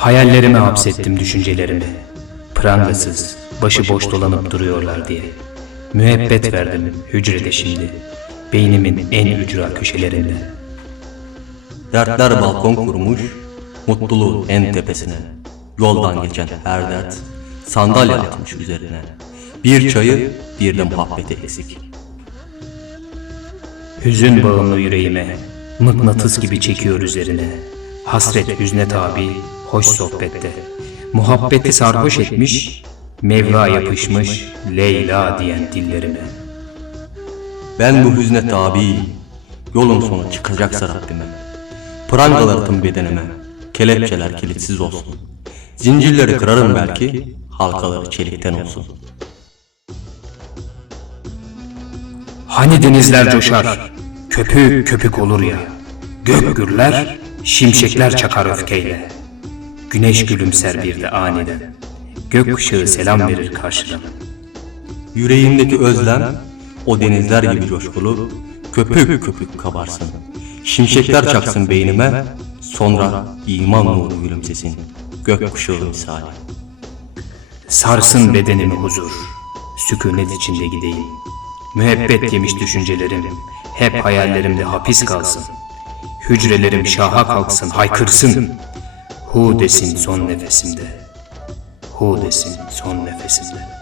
Hayallerime hapsettim düşüncelerimi. Prangasız, başıboş dolanıp duruyorlar diye. Müebbet verdim hücrede şimdi. Beynimin en ücra köşelerinde. Dertler balkon kurmuş, mutluluğun en tepesine. Yoldan geçen her dert, sandalye atmış üzerine. Bir çayı, bir de muhabbeti eksik. Hüzün bağımlı yüreğime, mıknatıs gibi çekiyor üzerine. Hasret hüzne tabi, hoş sohbette. Muhabbeti sarhoş etmiş, Mevla yapışmış, Leyla diyen dillerime. Ben bu hüzne tabi, yolun sonu çıkacaksa Rabbime. Prangalar atın bedenime, kelepçeler kilitsiz olsun. Zincirleri kırarım belki, halkaları çelikten olsun. Hani denizler coşar, köpük köpük olur ya. Gök gürler, şimşekler çakar öfkeyle. Güneş gülümser bir de aniden. Gökkuşağı selam verir karşıdan. Yüreğimdeki özlem, o denizler gibi coşkulu, köpük köpük kabarsın. Şimşekler çaksın beynime, sonra iman nuru gülümsesin, gökkuşağı misali. Sarsın bedenimi huzur, sükunet içinde gideyim. Müebbet yemiş düşüncelerim, hep hayallerimde hapis kalsın. Hücrelerim şaha kalksın, haykırsın. Hu desin son nefesimde. Hu desin son nefesimde.